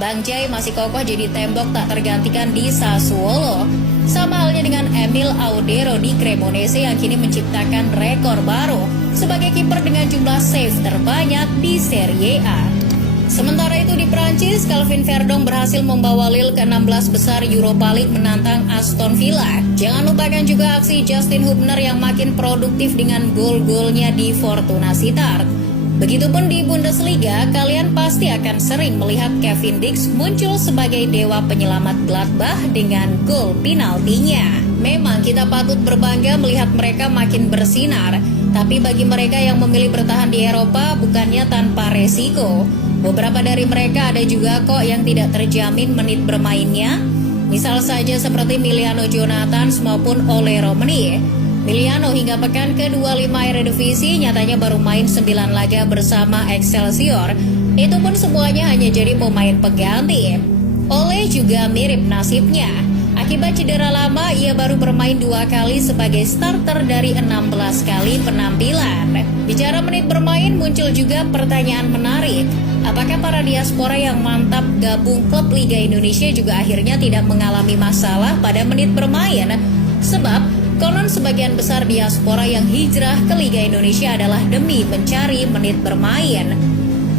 Bang Jai masih kokoh jadi tembok tak tergantikan di Sassuolo. Sama halnya dengan Emil Audero di Cremonese yang kini menciptakan rekor baru sebagai kiper dengan jumlah save terbanyak di Serie A. Sementara itu di Prancis, Calvin Verdong berhasil membawa Lille ke 16 besar Europa League menantang Aston Villa. Jangan lupakan juga aksi Justin Hubner yang makin produktif dengan gol-golnya di Fortuna Sittard. Begitupun di Bundesliga, kalian pasti akan sering melihat Kevin Dix muncul sebagai dewa penyelamat Gladbach dengan gol penaltinya. Memang kita patut berbangga melihat mereka makin bersinar, tapi bagi mereka yang memilih bertahan di Eropa bukannya tanpa resiko. Beberapa dari mereka ada juga kok yang tidak terjamin menit bermainnya. Misal saja seperti Miliano Jonathans maupun Ole Romani. Miliano hingga pekan ke-25 Eredivisie nyatanya baru main 9 laga bersama Excelsior. Itu pun semuanya hanya jadi pemain pengganti. Ole juga mirip nasibnya. Akibat cedera lama, ia baru bermain 2 kali sebagai starter dari 16 kali penampilan. Bicara menit bermain, muncul juga pertanyaan menarik. Apakah para diaspora yang mantap gabung klub Liga Indonesia juga akhirnya tidak mengalami masalah pada menit bermain? Sebab, konon sebagian besar diaspora yang hijrah ke Liga Indonesia adalah demi mencari menit bermain.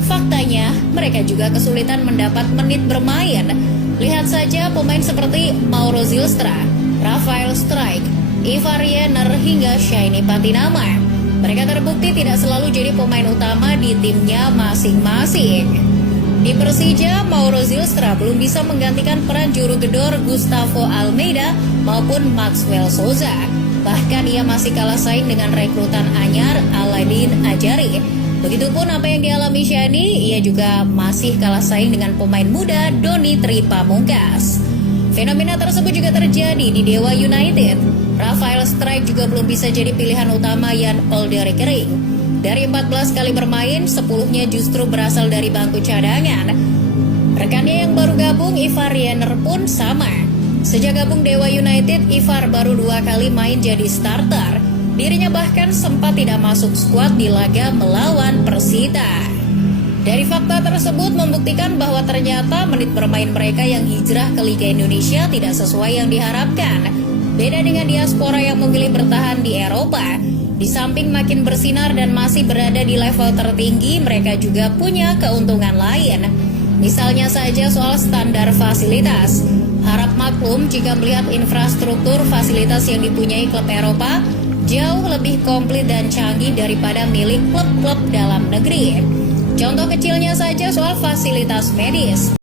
Faktanya, mereka juga kesulitan mendapat menit bermain. Lihat saja pemain seperti Mauro Zylstra, Rafael Struijk, Ivar Jenner hingga Shiny Patinama. Mereka terbukti tidak selalu jadi pemain utama di timnya masing-masing. Di Persija, Mauro Zylstra belum bisa menggantikan peran juru gedor Gustavo Almeida maupun Maxwell Souza. Bahkan ia masih kalah saing dengan rekrutan anyar Aladin Ajari. Begitupun apa yang dialami Shani, ia juga masih kalah saing dengan pemain muda Doni Tri Pamungkas. Fenomena tersebut juga terjadi di Dewa United. Rafael Struijk juga belum bisa jadi pilihan utama Jan Olderikering. Dari 14 kali bermain, 10-nya justru berasal dari bangku cadangan. Rekannya yang baru gabung, Ivar Jenner pun sama. Sejak gabung Dewa United, Ivar baru 2 kali main jadi starter. Dirinya bahkan sempat tidak masuk skuad di laga melawan Persita. Dari fakta tersebut membuktikan bahwa ternyata menit bermain mereka yang hijrah ke Liga Indonesia tidak sesuai yang diharapkan. Beda dengan diaspora yang memilih bertahan di Eropa. Di samping makin bersinar dan masih berada di level tertinggi, mereka juga punya keuntungan lain. Misalnya saja soal standar fasilitas. Harap maklum jika melihat infrastruktur fasilitas yang dipunyai klub Eropa jauh lebih komplit dan canggih daripada milik klub-klub dalam negeri. Contoh kecilnya saja soal fasilitas medis.